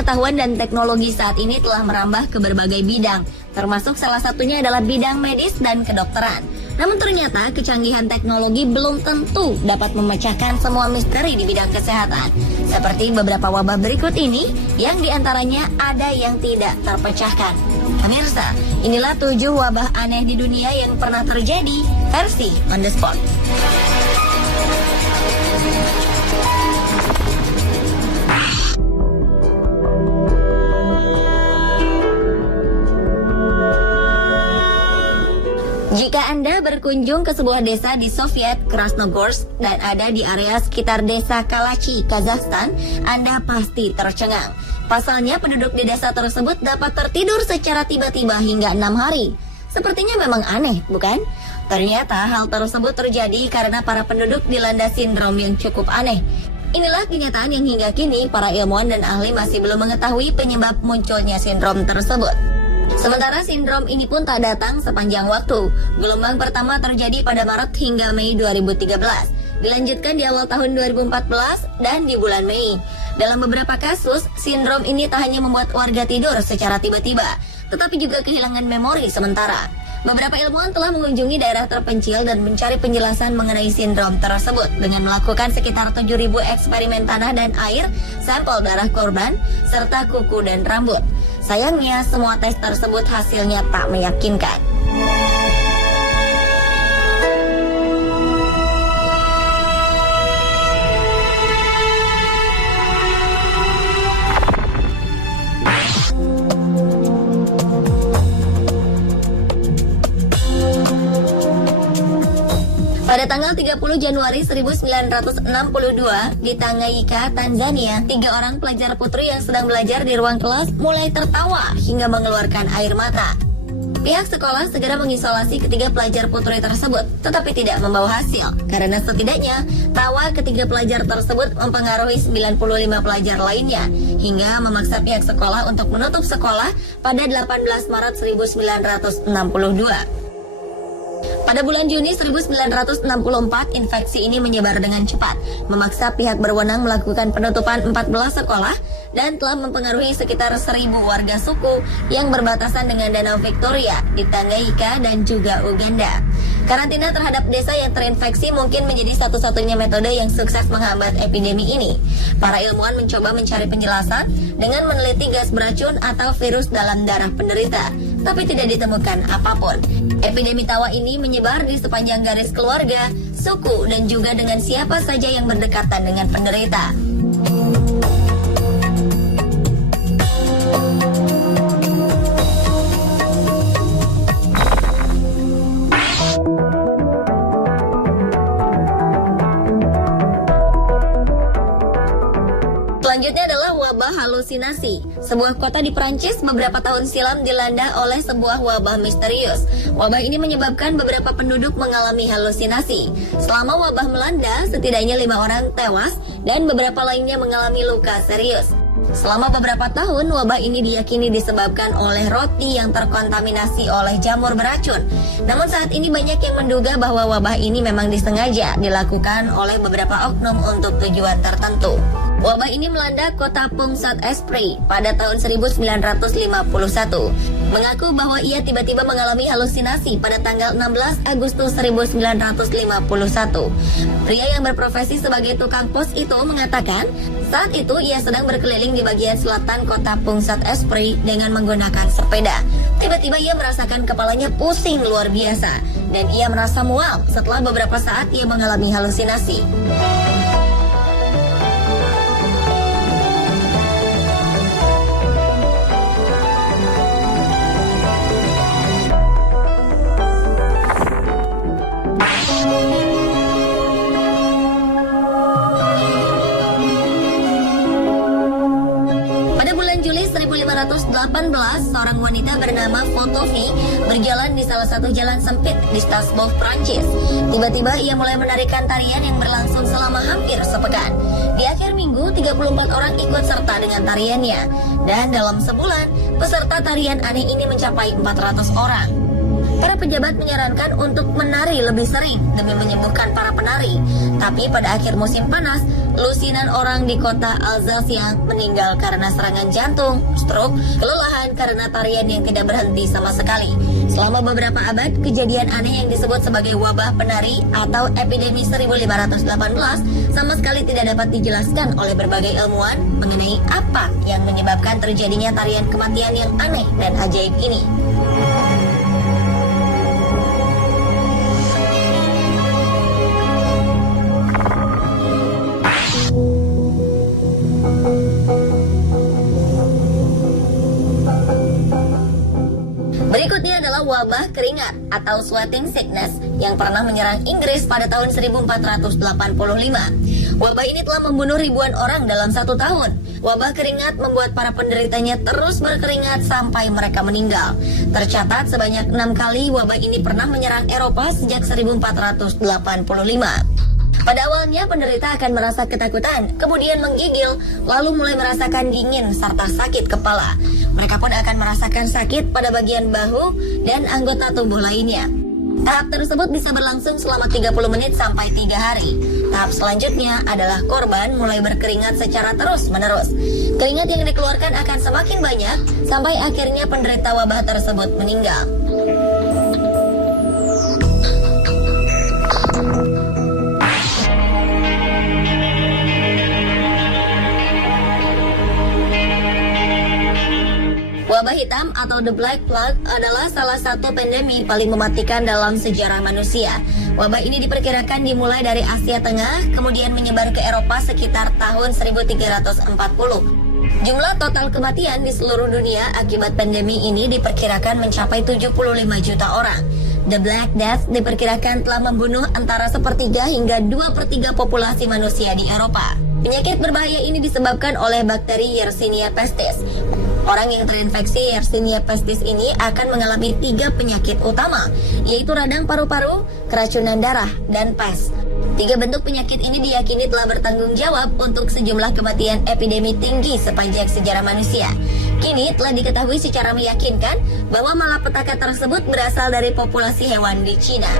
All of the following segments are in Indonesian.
pengetahuan dan teknologi saat ini telah merambah ke berbagai bidang, termasuk salah satunya adalah bidang medis dan kedokteran. Namun ternyata kecanggihan teknologi belum tentu dapat memecahkan semua misteri di bidang kesehatan. Seperti beberapa wabah berikut ini, yang diantaranya ada yang tidak terpecahkan. Pemirsa, inilah 7 wabah aneh di dunia yang pernah terjadi, versi On The Spot. Jika Anda berkunjung ke sebuah desa di Soviet Krasnogorsk dan ada di area sekitar desa Kalachi, Kazakhstan, Anda pasti tercengang. Pasalnya penduduk di desa tersebut dapat tertidur secara tiba-tiba hingga 6 hari. Sepertinya memang aneh, bukan? Ternyata hal tersebut terjadi karena para penduduk dilanda sindrom yang cukup aneh. Inilah kenyataan yang hingga kini para ilmuwan dan ahli masih belum mengetahui penyebab munculnya sindrom tersebut. Sementara sindrom ini pun tak datang sepanjang waktu. Gelombang pertama terjadi pada Maret hingga Mei 2013. Dilanjutkan di awal tahun 2014 dan di bulan Mei. Dalam beberapa kasus, sindrom ini tak hanya membuat warga tidur secara tiba-tiba, tetapi juga kehilangan memori sementara. Beberapa ilmuwan telah mengunjungi daerah terpencil dan mencari penjelasan mengenai sindrom tersebut dengan melakukan sekitar 7.000 eksperimen tanah dan air, sampel darah korban, serta kuku dan rambut. Sayangnya, semua tes tersebut hasilnya tak meyakinkan. Pada tanggal 30 Januari 1962, di Tanganyika, Tanzania, 3 orang pelajar putri yang sedang belajar di ruang kelas mulai tertawa hingga mengeluarkan air mata. Pihak sekolah segera mengisolasi ketiga pelajar putri tersebut, tetapi tidak membawa hasil, karena setidaknya tawa ketiga pelajar tersebut mempengaruhi 95 pelajar lainnya, hingga memaksa pihak sekolah untuk menutup sekolah pada 18 Maret 1962. Pada bulan Juni 1964, infeksi ini menyebar dengan cepat, memaksa pihak berwenang melakukan penutupan 14 sekolah dan telah mempengaruhi sekitar 1.000 warga suku yang berbatasan dengan Danau Victoria di Tanganyika dan juga Uganda. Karantina terhadap desa yang terinfeksi mungkin menjadi satu-satunya metode yang sukses menghambat epidemi ini. Para ilmuwan mencoba mencari penjelasan dengan meneliti gas beracun atau virus dalam darah penderita, tapi tidak ditemukan apapun. Epidemi tawa ini menyebar di sepanjang garis keluarga, suku, dan juga dengan siapa saja yang berdekatan dengan penderita. Selanjutnya adalah wabah halusinasi. Sebuah kota di Prancis beberapa tahun silam dilanda oleh sebuah wabah misterius. Wabah ini menyebabkan beberapa penduduk mengalami halusinasi. Selama wabah melanda, setidaknya 5 orang tewas dan beberapa lainnya mengalami luka serius. Selama beberapa tahun, wabah ini diyakini disebabkan oleh roti yang terkontaminasi oleh jamur beracun. Namun saat ini banyak yang menduga bahwa wabah ini memang disengaja dilakukan oleh beberapa oknum untuk tujuan tertentu. Wabah ini melanda kota Pointe-à-Pitre pada tahun 1951. Mengaku bahwa ia tiba-tiba mengalami halusinasi pada tanggal 16 Agustus 1951. Pria yang berprofesi sebagai tukang pos itu mengatakan, saat itu ia sedang berkeliling di bagian selatan kota Pointe-à-Pitre dengan menggunakan sepeda. Tiba-tiba ia merasakan kepalanya pusing luar biasa dan ia merasa mual. Setelah beberapa saat ia mengalami halusinasi. Juli 1518, seorang wanita bernama Fotovi berjalan di salah satu jalan sempit di Strasbourg, Prancis. Tiba-tiba ia mulai menarikan tarian yang berlangsung selama hampir sepekan. Di akhir minggu, 34 orang ikut serta dengan tariannya. Dan dalam sebulan, peserta tarian aneh ini mencapai 400 orang. Para pejabat menyarankan untuk menari lebih sering demi menyembuhkan para penari. Tapi pada akhir musim panas, lusinan orang di kota Alsacia meninggal karena serangan jantung, stroke, kelelahan karena tarian yang tidak berhenti sama sekali. Selama beberapa abad, kejadian aneh yang disebut sebagai wabah penari atau epidemi 1518 sama sekali tidak dapat dijelaskan oleh berbagai ilmuwan mengenai apa yang menyebabkan terjadinya tarian kematian yang aneh dan ajaib ini. Berikutnya adalah wabah keringat atau sweating sickness yang pernah menyerang Inggris pada tahun 1485. Wabah ini telah membunuh ribuan orang dalam 1 tahun. Wabah keringat membuat para penderitanya terus berkeringat sampai mereka meninggal. Tercatat sebanyak 6 kali wabah ini pernah menyerang Eropa sejak 1485. Pada awalnya penderita akan merasa ketakutan, kemudian menggigil, lalu mulai merasakan dingin serta sakit kepala. Mereka pun akan merasakan sakit pada bagian bahu dan anggota tubuh lainnya. Tahap tersebut bisa berlangsung selama 30 menit sampai 3 hari. Tahap selanjutnya adalah korban mulai berkeringat secara terus-menerus. Keringat yang dikeluarkan akan semakin banyak sampai akhirnya penderita wabah tersebut meninggal. Wabah hitam atau The Black Plague adalah salah satu pandemi paling mematikan dalam sejarah manusia. Wabah ini diperkirakan dimulai dari Asia Tengah, kemudian menyebar ke Eropa sekitar tahun 1340. Jumlah total kematian di seluruh dunia akibat pandemi ini diperkirakan mencapai 75 juta orang. The Black Death diperkirakan telah membunuh antara 1/3 hingga 2/3 populasi manusia di Eropa. Penyakit berbahaya ini disebabkan oleh bakteri Yersinia pestis. Orang yang terinfeksi Yersinia pestis ini akan mengalami 3 penyakit utama, yaitu radang paru-paru, keracunan darah, dan pes. 3 bentuk penyakit ini diyakini telah bertanggung jawab untuk sejumlah kematian epidemi tinggi sepanjang sejarah manusia. Kini telah diketahui secara meyakinkan bahwa malapetaka tersebut berasal dari populasi hewan di Cina.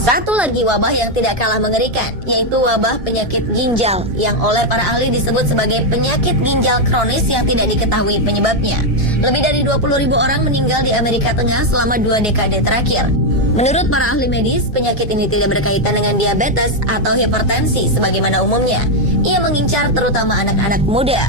Satu lagi wabah yang tidak kalah mengerikan, yaitu wabah penyakit ginjal yang oleh para ahli disebut sebagai penyakit ginjal kronis yang tidak diketahui penyebabnya. Lebih dari 20.000 orang meninggal di Amerika Tengah selama 2 dekade terakhir. Menurut para ahli medis, penyakit ini tidak berkaitan dengan diabetes atau hipertensi sebagaimana umumnya. Ia mengincar terutama anak-anak muda.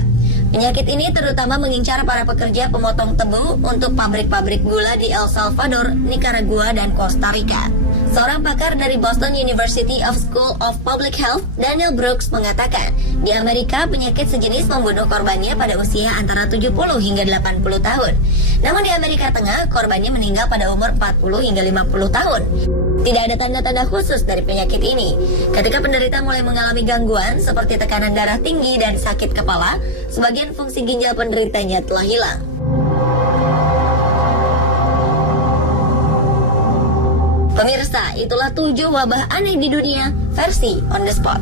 Penyakit ini terutama mengincar para pekerja pemotong tebu untuk pabrik-pabrik gula di El Salvador, Nicaragua, dan Costa Rica. Seorang pakar dari Boston University of School of Public Health, Daniel Brooks, mengatakan, di Amerika penyakit sejenis membunuh korbannya pada usia antara 70 hingga 80 tahun. Namun di Amerika Tengah, korbannya meninggal pada umur 40 hingga 50 tahun. Tidak ada tanda-tanda khusus dari penyakit ini. Ketika penderita mulai mengalami gangguan seperti tekanan darah tinggi dan sakit kepala, sebagian fungsi ginjal penderitanya telah hilang. Pemirsa, itulah 7 wabah aneh di dunia versi On The Spot.